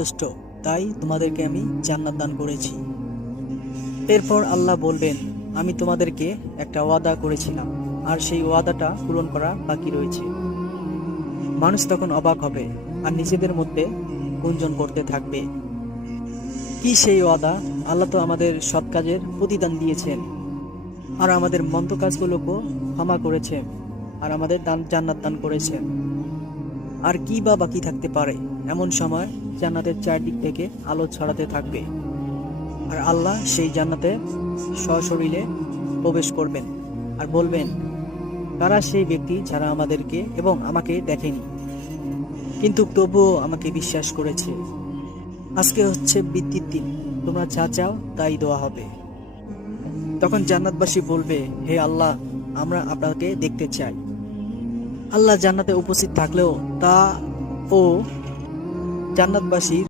যথেষ্ট, তাই তোমাদেরকে আমি জান্নাত দান করেছি। এরপর আল্লাহ বলবেন, আমি তোমাদেরকে একটা ওয়াদা করেছিলাম, আর সেই ওয়াদাটা পূরণ করা বাকি রয়েছে। মানুষ তখন অবাক হবে আর নিজেদের মধ্যে গুঞ্জন করতে থাকবে, কি সেই ওয়াদা? আল্লাহ তো আমাদের সৎ কাজের প্রতিদান দিয়েছেন, আর আমাদের মন্দ কাজগুলোকেও ক্ষমা করেছেন, আর আমাদের জান্নাত দান করেছেন। আর কি বা বাকি থাকতে পারে? এমন সময় জান্নাতের চারদিক থেকে আলো ছড়াতে থাকবে, আর আল্লাহ সেই জান্নাতে সশরীরে প্রবেশ করবেন আর বলবেন, কারা সেই ব্যক্তি যারা আমাদেরকে এবং আমাকে দেখেনি, কিন্তু তবুও আমাকে বিশ্বাস করেছে। আজকে হচ্ছে বৃদ্ধির দিন, তোমরা যা চাও তাই দেওয়া হবে। তখন জান্নাতবাসী বলবে, হে আল্লাহ, আমরা আপনাকে দেখতে চাই। আল্লাহ জান্নাতে উপস্থিত থাকলেও তা ও জান্নাতবাসীর